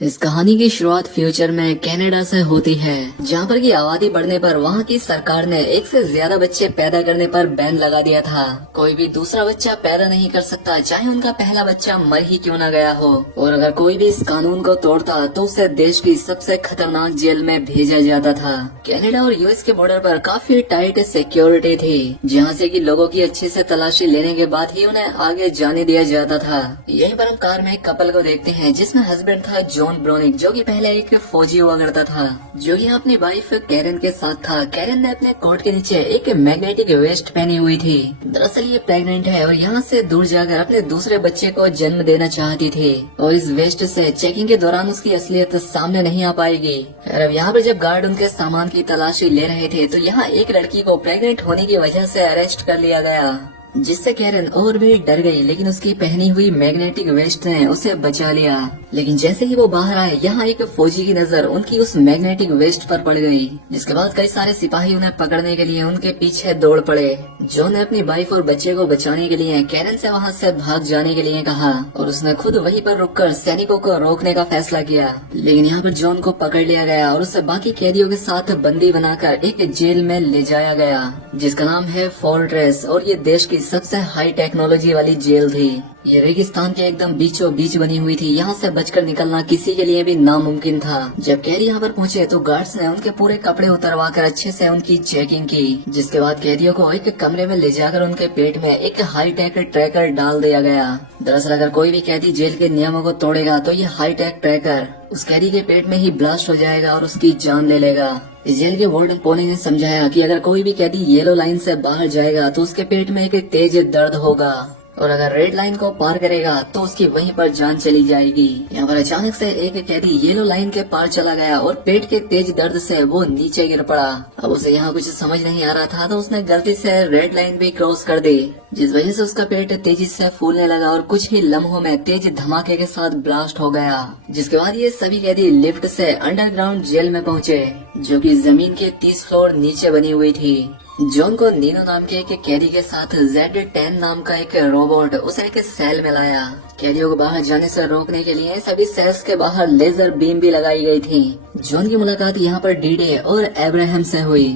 इस कहानी की शुरुआत फ्यूचर में कनाडा से होती है, जहाँ पर की आबादी बढ़ने पर वहाँ की सरकार ने एक से ज्यादा बच्चे पैदा करने पर बैन लगा दिया था। कोई भी दूसरा बच्चा पैदा नहीं कर सकता, चाहे उनका पहला बच्चा मर ही क्यों न गया हो। और अगर कोई भी इस कानून को तोड़ता तो उसे देश की सबसे खतरनाक जेल में भेजा जाता था। कनाडा और यूएस के बॉर्डर पर काफी टाइट सिक्योरिटी थी, जहाँ से कि लोगों की अच्छे से तलाशी लेने के बाद ही उन्हें आगे जाने दिया जाता था। यहीं पर हम कार में एक कपल को देखते हैं, जिसमें हस्बैंड था जॉन ब्रोनिक, जो कि पहले एक फौजी हुआ करता था, जो यहाँ अपनी वाइफ कैरन के साथ था। कैरन ने अपने कोट के नीचे एक मैग्नेटिक वेस्ट पहनी हुई थी। दरअसल ये प्रेग्नेंट है और यहाँ से दूर जाकर अपने दूसरे बच्चे को जन्म देना चाहती थी, और इस वेस्ट से चेकिंग के दौरान उसकी असलियत सामने नहीं आ पाएगी। और अब यहाँ पर जब गार्ड उनके सामान की तलाशी ले रहे थे, तो यहाँ एक लड़की को प्रेग्नेंट होने की वजह से अरेस्ट कर लिया गया, जिससे कैरन और भी डर गई। लेकिन उसकी पहनी हुई मैग्नेटिक वेस्ट ने उसे बचा लिया। लेकिन जैसे ही वो बाहर आए, यहाँ एक फौजी की नजर उनकी उस मैग्नेटिक वेस्ट पर पड़ गई, जिसके बाद कई सारे सिपाही उन्हें पकड़ने के लिए उनके पीछे दौड़ पड़े। जॉन ने अपनी वाइफ और बच्चे को बचाने के लिए कैरन से वहाँ से भाग जाने के लिए कहा, और उसने खुद वहीं पर रुककर सैनिकों को रोकने का फैसला किया। लेकिन यहाँ पर जॉन को पकड़ लिया गया और उसे बाकी कैदियों के साथ बंदी बनाकर एक जेल में ले जाया गया, जिसका नाम है फोर्ट्रेस। और ये देश की सबसे हाई टेक्नोलॉजी वाली जेल थी। ये रेगिस्तान के एकदम बीचों बीच बनी हुई थी। यहाँ से बचकर निकलना किसी के लिए भी नामुमकिन था। जब कैदी यहाँ पर पहुँचे तो गार्ड्स ने उनके पूरे कपड़े उतरवाकर अच्छे से उनकी चेकिंग की, जिसके बाद कैदियों को एक कमरे में ले जाकर उनके पेट में एक हाई टेक ट्रैकर डाल दिया गया। दरअसल अगर कोई भी कैदी जेल के नियमों को तोड़ेगा तो ये हाई टेक ट्रैकर उस कैदी के पेट में ही ब्लास्ट हो जाएगा और उसकी जान ले लेगा। इस जेल के वार्डन पोनी ने समझाया कि अगर कोई भी कैदी येलो लाइन से बाहर जाएगा तो उसके पेट में एक तेज दर्द होगा, और अगर रेड लाइन को पार करेगा तो उसकी वहीं पर जान चली जाएगी। यहाँ पर अचानक से एक कैदी येलो लाइन के पार चला गया और पेट के तेज दर्द से वो नीचे गिर पड़ा। अब उसे यहाँ कुछ समझ नहीं आ रहा था, तो उसने गलती से रेड लाइन भी क्रॉस कर दी, जिस वजह से उसका पेट तेजी से फूलने लगा और कुछ ही लम्हों में तेज धमाके के साथ ब्लास्ट हो गया। जिसके बाद ये सभी कैदी लिफ्ट से अंडरग्राउंड जेल में पहुँचे, जो कि जमीन के 30 फ्लोर नीचे बनी हुई थी। जॉन को नीनो नाम के एक कैदी के साथ Z10 नाम का एक रोबोट उसे एक सेल में लाया। कैदियों को बाहर जाने से रोकने के लिए सभी सेल्स के बाहर लेजर बीम भी लगाई गई थी। जॉन की मुलाकात यहाँ पर डीडे और अब्राहम से हुई।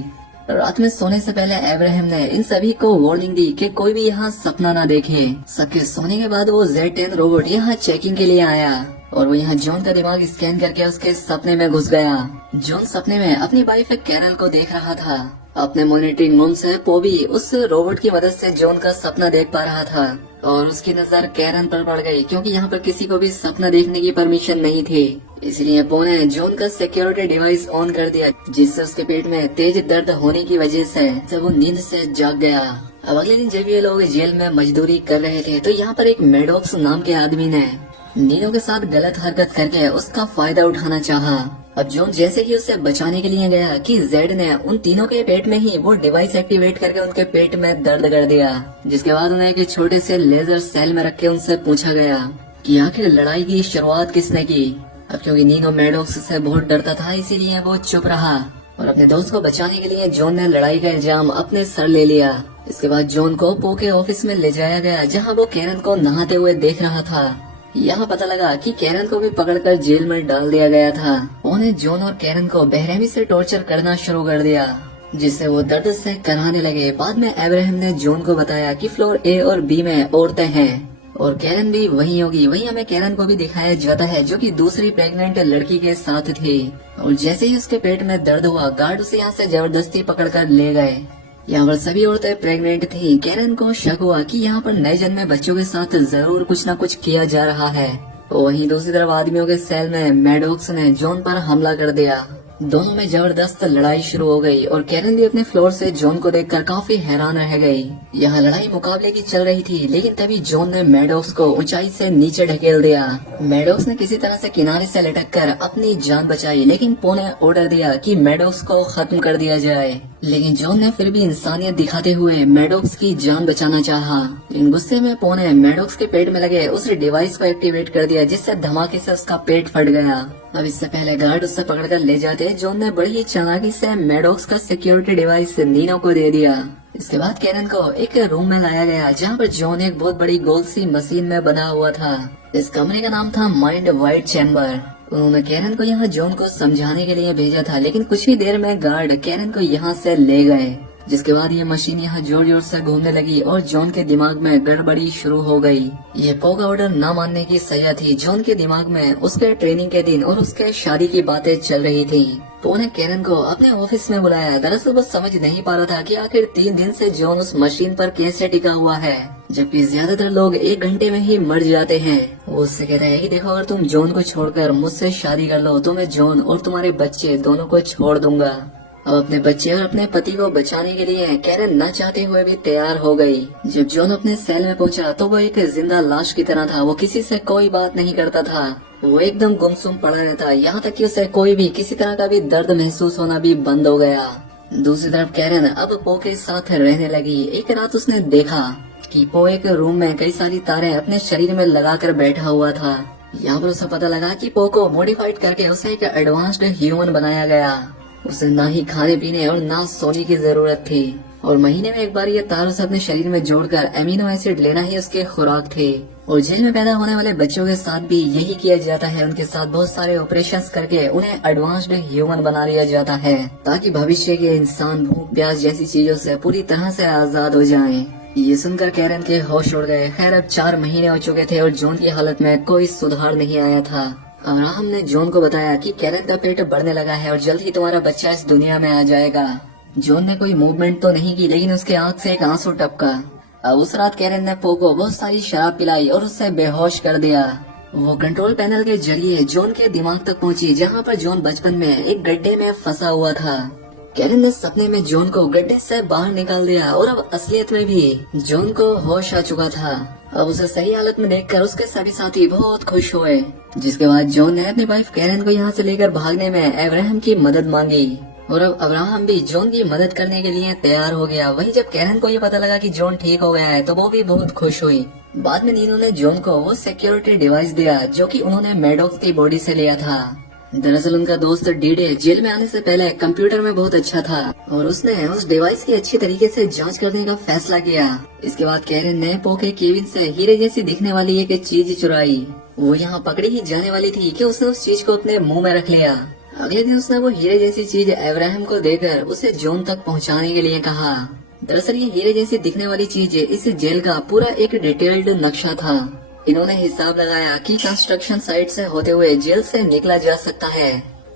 रात में सोने से पहले अब्राहम ने इन सभी को वार्निंग दी कि कोई भी यहाँ सपना न देखे। सबके सोने के बाद वो Z10 रोबोट यहाँ चेकिंग के लिए आया, और वो यहाँ जॉन का दिमाग स्कैन करके उसके सपने में घुस गया। जॉन सपने में अपनी वाइफ कैरल को देख रहा था। अपने मॉनिटरिंग रूम से पोबी उस रोबोट की मदद से जॉन का सपना देख पा रहा था, और उसकी नजर कैरन पर पड़ गई, क्योंकि यहाँ पर किसी को भी सपना देखने की परमिशन नहीं थी। इसलिए पो ने जॉन का सिक्योरिटी डिवाइस ऑन कर दिया, जिससे उसके पेट में तेज दर्द होने की वजह से वो नींद से जाग गया। अब अगले दिन जब ये लोग जेल में मजदूरी कर रहे थे, तो यहाँ पर एक मेडॉक्स नाम के आदमी ने नीनो के साथ गलत हरकत करके उसका फायदा उठाना चाहा। अब जॉन जैसे ही उसे बचाने के लिए गया कि जेड ने उन तीनों के पेट में ही वो डिवाइस एक्टिवेट करके उनके पेट में दर्द कर दिया, जिसके बाद उन्हें एक छोटे से लेजर सेल में रख के उनसे पूछा गया कि आखिर लड़ाई की शुरुआत किसने की। अब क्योंकि नीनो मेडॉक्स से बहुत डरता था, इसीलिए वो चुप रहा, और अपने दोस्त को बचाने के लिए जॉन ने लड़ाई का इल्जाम अपने सर ले लिया। इसके बाद जॉन को पो के ऑफिस में ले जाया गया, जहाँ वो कैरन को नहाते हुए देख रहा था। यहाँ पता लगा कि कैरन को भी पकड़कर जेल में डाल दिया गया था। उन्हें जॉन और कैरन को बेरहमी से टॉर्चर करना शुरू कर दिया, जिससे वो दर्द से कराने लगे। बाद में अब्राहम ने जॉन को बताया कि फ्लोर ए और बी में औरतें हैं, और कैरन भी वहीं होगी। वहीं हमें कैरन को भी दिखाया जाता है, जो कि दूसरी प्रेग्नेंट लड़की के साथ थी। और जैसे ही उसके पेट में दर्द हुआ, गार्ड उसे यहाँ से जबरदस्ती पकड़कर ले गए। यहाँ पर सभी औरतें प्रेग्नेंट थी। कैरन को शक हुआ कि यहाँ पर नए जन्मे बच्चों के साथ जरूर कुछ न कुछ किया जा रहा है। वहीं दूसरी तरफ आदमियों के सेल में मेडॉक्स ने जॉन पर हमला कर दिया। दोनों में जबरदस्त लड़ाई शुरू हो गई, और कैरन भी अपने फ्लोर से जॉन को देखकर काफी हैरान रह गई। यहाँ लड़ाई मुकाबले की चल रही थी, लेकिन तभी जॉन ने मेडॉक्स को ऊंचाई से नीचे ढकेल दिया। मेडॉक्स ने किसी तरह से किनारे से लटक कर अपनी जान बचाई, लेकिन पो ने ऑर्डर दिया कि मेडॉक्स को खत्म कर दिया जाए। लेकिन जॉन ने फिर भी इंसानियत दिखाते हुए मेडॉक्स की जान बचाना चाहा। इन गुस्से में पो ने मेडॉक्स के पेट में लगे उस डिवाइस को एक्टिवेट कर दिया, जिससे धमाके से उसका पेट फट गया। अब इससे पहले गार्ड उससे पकड़कर ले जाते, जॉन ने बड़ी ही चालाकी से मेडॉक्स का सिक्योरिटी डिवाइस नीनो को दे दिया। इसके बाद कैरन को एक रूम में लाया गया, जहाँ पर जॉन एक बहुत बड़ी गोल सी मशीन में बना हुआ था। इस कमरे का नाम था माइंड वाइड चैम्बर। उन्होंने कैरन को यहाँ जॉन को समझाने के लिए भेजा था, लेकिन कुछ ही देर में गार्ड कैरन को यहाँ से ले गए। जिसके बाद ये मशीन यहाँ जोर जोर से घूमने लगी और जॉन के दिमाग में गड़बड़ी शुरू हो गई। ये पो का ऑर्डर न मानने की सजा थी। जॉन के दिमाग में उसके ट्रेनिंग के दिन और उसके शादी की बातें चल रही थी। पो ने कैरन को अपने ऑफिस में बुलाया। दरअसल वो समझ नहीं पा रहा था कि आखिर 3 दिन से जॉन उस मशीन पर कैसे टिका हुआ है, जबकि ज्यादातर लोग 1 घंटे में ही मर जाते हैं। वो उससे कहता है कि देखो, अगर तुम जॉन को छोड़कर मुझसे शादी कर लो तो मैं जॉन और तुम्हारे बच्चे दोनों को छोड़ दूंगा। अब अपने बच्चे और अपने पति को बचाने के लिए कैरन न चाहते हुए भी तैयार हो गई। जब जॉन अपने सेल में पहुंचा तो वो एक जिंदा लाश की तरह था। वो किसी से कोई बात नहीं करता था। वो एकदम गुमसुम पड़ा रहता, यहाँ तक कि उसे कोई भी किसी तरह का भी दर्द महसूस होना भी बंद हो गया। दूसरी तरफ कैरन अब पो के साथ रहने लगी। एक रात उसने देखा कि पो एक रूम में कई सारी तारें अपने शरीर में लगाकर बैठा हुआ था। यहाँ पर उसे पता लगा कि पो को मॉडिफाइड करके उसे एक एडवांस्ड ह्यूमन बनाया गया। उसे ना ही खाने पीने और ना सोने की जरूरत थी, और महीने में एक बार ये तार उसे अपने शरीर में जोड़कर एमिनो एसिड लेना ही उसके खुराक थे। और जेल में पैदा होने वाले बच्चों के साथ भी यही किया जाता है। उनके साथ बहुत सारे ऑपरेशंस करके उन्हें एडवांस्ड ह्यूमन बना लिया जाता है, ताकि भविष्य के इंसान भूख प्यास जैसी चीजों से पूरी तरह से आजाद हो जाएं। ये सुनकर कैरन के होश उड़ गए। खैर, अब 4 महीने हो चुके थे और जॉन की हालत में कोई सुधार नहीं आया था। अब्राहम ने जॉन को बताया कि कैरन का पेट बढ़ने लगा है और जल्द ही तुम्हारा बच्चा इस दुनिया में आ जाएगा। जॉन ने कोई मूवमेंट तो नहीं की, लेकिन उसके आंख से एक आंसू टपका। अब उस रात कैरन ने पो को बहुत सारी शराब पिलाई और उससे बेहोश कर दिया। वो कंट्रोल पैनल के जरिए जॉन के दिमाग तक पहुंची, जहां पर जॉन बचपन में एक गड्ढे में फंसा हुआ था। कैरन ने सपने में जॉन को गड्ढे से बाहर निकाल दिया और अब असलियत में भी जॉन को होश आ चुका था। अब उसे सही हालत में देखकर उसके सभी साथी बहुत खुश हुए। जिसके बाद जॉन ने अपनी वाइफ कैरन को यहाँ से लेकर भागने में अब्राहम की मदद मांगी, और अब अब्राहम भी जॉन की मदद करने के लिए तैयार हो गया। वहीं जब कैरन को ये पता लगा कि जॉन ठीक हो गया है तो वो भी बहुत खुश हुई। बाद में नीनू ने जॉन को वो सिक्योरिटी डिवाइस दिया जो कि उन्होंने मैडॉक्स की बॉडी से लिया था। दरअसल उनका दोस्त डीडे जेल में आने से पहले कंप्यूटर में बहुत अच्छा था और उसने उस डिवाइस की अच्छी तरीके से जांच करने का फैसला किया। इसके बाद कैरन ने पो के केविन से हीरे जैसी दिखने वाली एक चीज चुराई। वो यहाँ पकड़ी ही जाने वाली थी कि उसने उस चीज को अपने मुंह में रख लिया। अगले दिन उसने वो हीरे जैसी चीज अब्राहम को देकर उसे जॉन तक पहुँचाने के लिए कहा। दरअसल ये हीरे जैसी दिखने वाली चीज इस जेल का पूरा एक डिटेल्ड नक्शा था। इन्होंने हिसाब लगाया कि कंस्ट्रक्शन साइट से होते हुए जेल से निकला जा सकता है।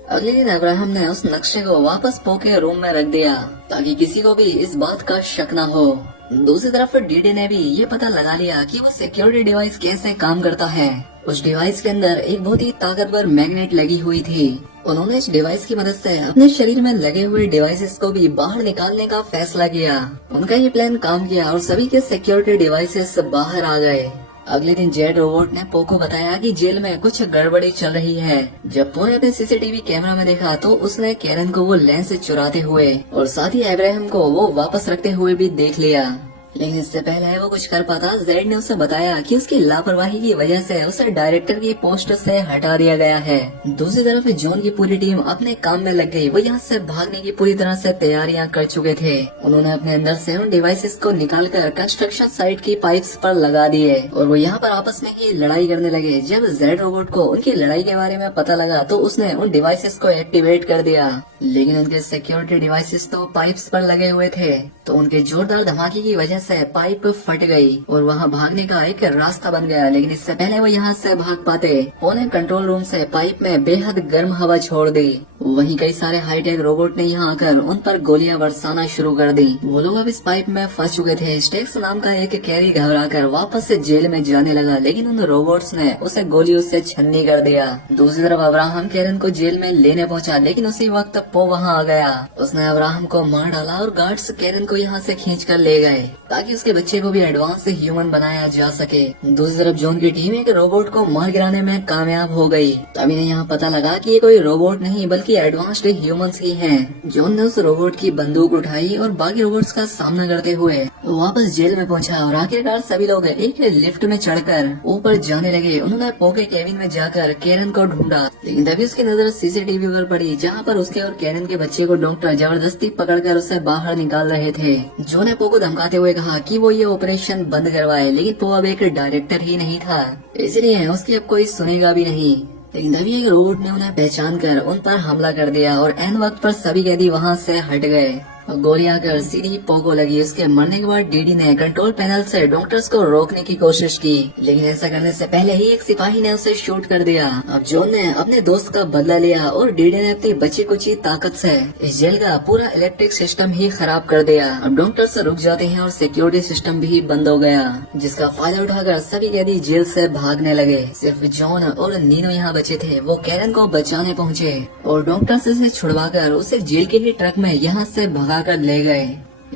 अगले दिन अब्राहम ने उस नक्शे को वापस पो के रूम में रख दिया ताकि किसी को भी इस बात का शक न हो। दूसरी तरफ डीडी ने भी ये पता लगा लिया कि वो सिक्योरिटी डिवाइस कैसे काम करता है। उस डिवाइस के अंदर एक बहुत ही ताकतवर मैग्नेट लगी हुई थी। उन्होंने इस डिवाइस की मदद से अपने शरीर में लगे हुए डिवाइसेस को भी बाहर निकालने का फैसला किया। उनका ये प्लान काम किया और सभी के सिक्योरिटी डिवाइसेस बाहर आ गए। अगले दिन जेड रोबोट ने पो को बताया कि जेल में कुछ गड़बड़ी चल रही है। जब पो ने अपने सीसीटीवी कैमरा में देखा तो उसने कैरन को वो लेंस चुराते हुए और साथ ही अब्राहम को वो वापस रखते हुए भी देख लिया। लेकिन इससे पहले वो कुछ कर पाता, जेड ने उसे बताया कि उसकी लापरवाही की वजह से उसे डायरेक्टर की पोस्ट से हटा दिया गया है। दूसरी तरफ जॉन की पूरी टीम अपने काम में लग गई। वो यहाँ से भागने की पूरी तरह से तैयारियां कर चुके थे। उन्होंने अपने अंदर से उन डिवाइसेस को निकालकर कंस्ट्रक्शन साइट की पाइप्स पर लगा दिए और वो यहाँ पर आपस में ही लड़ाई करने लगे। जब जेड रोबोट को उनकी लड़ाई के बारे में पता लगा तो उसने उन डिवाइसेस को एक्टिवेट कर दिया, लेकिन उनके सिक्योरिटी डिवाइसेस तो पाइप्स पर लगे हुए थे। तो उनके जोरदार धमाके की वजह से पाइप फट गई और वहाँ भागने का एक रास्ता बन गया। लेकिन इससे पहले वो यहाँ से भाग पाते, उन्हें कंट्रोल रूम से पाइप में बेहद गर्म हवा छोड़ दी। वहीं कई सारे हाईटेक रोबोट ने यहाँ आकर उन पर गोलियां बरसाना शुरू कर दी। वो लोग अब इस पाइप में फंस चुके थे। स्टेक्स नाम का एक कैरी घबराकर वापस से जेल में जाने लगा, लेकिन उन रोबोट्स ने उसे गोलियों से छन्नी कर दिया। दूसरी तरफ अब्राहम कैरन को जेल में लेने पहुंचा, लेकिन उसी वक्त पो वहाँ आ गया। उसने अब्राहम को मार डाला और गार्ड्स कैरन को यहाँ से खींच कर ले गए ताकि उसके बच्चे को भी एडवांस ह्यूमन बनाया जा सके। दूसरी तरफ जॉन की टीम एक रोबोट को मार गिराने में कामयाब हो गई। तभी ने यहाँ पता लगा कि ये कोई रोबोट नहीं बल्कि एडवांस्ड ह्यूमंस ही हैं। जॉन ने उस रोबोट की बंदूक उठाई और बाकी रोबोट्स का सामना करते हुए वापस जेल में पहुंचा और आखिरकार सभी लोग एक लिफ्ट में चढ़कर ऊपर जाने लगे। उन्होंने पो के केबिन में जाकर कैरन को ढूंढा, लेकिन तभी उसकी नजर सीसीटीवी पर पड़ी जहाँ पर उसके और कैरन के बच्चे को डॉक्टर जबरदस्ती पकड़कर उसे बाहर निकाल रहे थे। जो ने पो को धमकाते हुए कहा कि वो ये ऑपरेशन बंद करवाए, लेकिन पो अब एक डायरेक्टर ही नहीं था, इसलिए उसकी अब कोई सुनेगा भी नहीं। लेकिन तभी एक रोबोट ने उन्हें पहचान कर उन पर हमला कर दिया और एन वक्त पर सभी कैदी वहां से हट गए और गोली आकर सीधी पोको लगी। उसके मरने के बाद डीडी ने कंट्रोल पैनल से डॉक्टर्स को रोकने की कोशिश की, लेकिन ऐसा करने से पहले ही एक सिपाही ने उसे शूट कर दिया। अब जॉन ने अपने दोस्त का बदला लिया और डीडी ने अपनी बची कुची ताकत से इस जेल का पूरा इलेक्ट्रिक सिस्टम ही खराब कर दिया। अब डॉक्टर्स रुक जाते हैं और सिक्योरिटी सिस्टम भी बंद हो गया, जिसका फायदा उठाकर सभी कैदी जेल से भागने लगे। सिर्फ जॉन और नीनो यहाँ बचे थे। वो कैरन को बचाने पहुँचे और डॉक्टर से छुड़वाकर उसे जेल के ही ट्रक में यहाँ से भगा कर ले गए।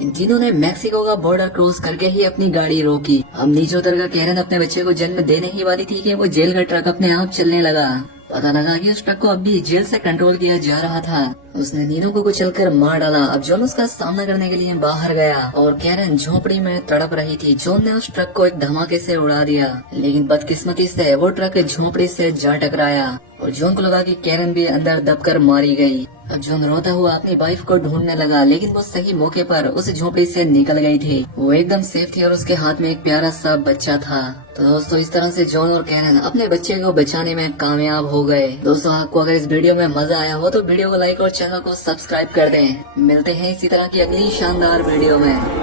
इन तीनों ने मैक्सिको का बॉर्डर क्रॉस करके ही अपनी गाड़ी रोकी। अब नीचे उतर कर कैरन अपने बच्चे को जन्म देने ही वाली थी कि वो जेल का ट्रक अपने आप चलने लगा। पता लगा कि उस ट्रक को अब भी जेल से कंट्रोल किया जा रहा था। उसने नीनो को कुचलकर मार डाला। अब जॉन उसका सामना करने के लिए बाहर गया और कैरन झोपड़ी में तड़प रही थी। जॉन ने उस ट्रक को एक धमाके से उड़ा दिया, लेकिन बदकिस्मती से वो ट्रक झोपड़ी से जा टकराया और जॉन को लगा कि कैरन भी अंदर दबकर मारी गई। अब जॉन रोता हुआ अपनी वाइफ को ढूंढने लगा, लेकिन वो सही मौके पर उस झोपड़ी से निकल गई थी। वो एकदम सेफ थी और उसके हाथ में एक प्यारा सा बच्चा था। तो दोस्तों, इस तरह से जॉन और कैरन अपने बच्चे को बचाने में कामयाब हो गए। दोस्तों, आपको अगर इस वीडियो में मजा आया हो तो वीडियो को लाइक और चैनल को सब्सक्राइब कर दें। मिलते हैं इसी तरह की अगली शानदार वीडियो में।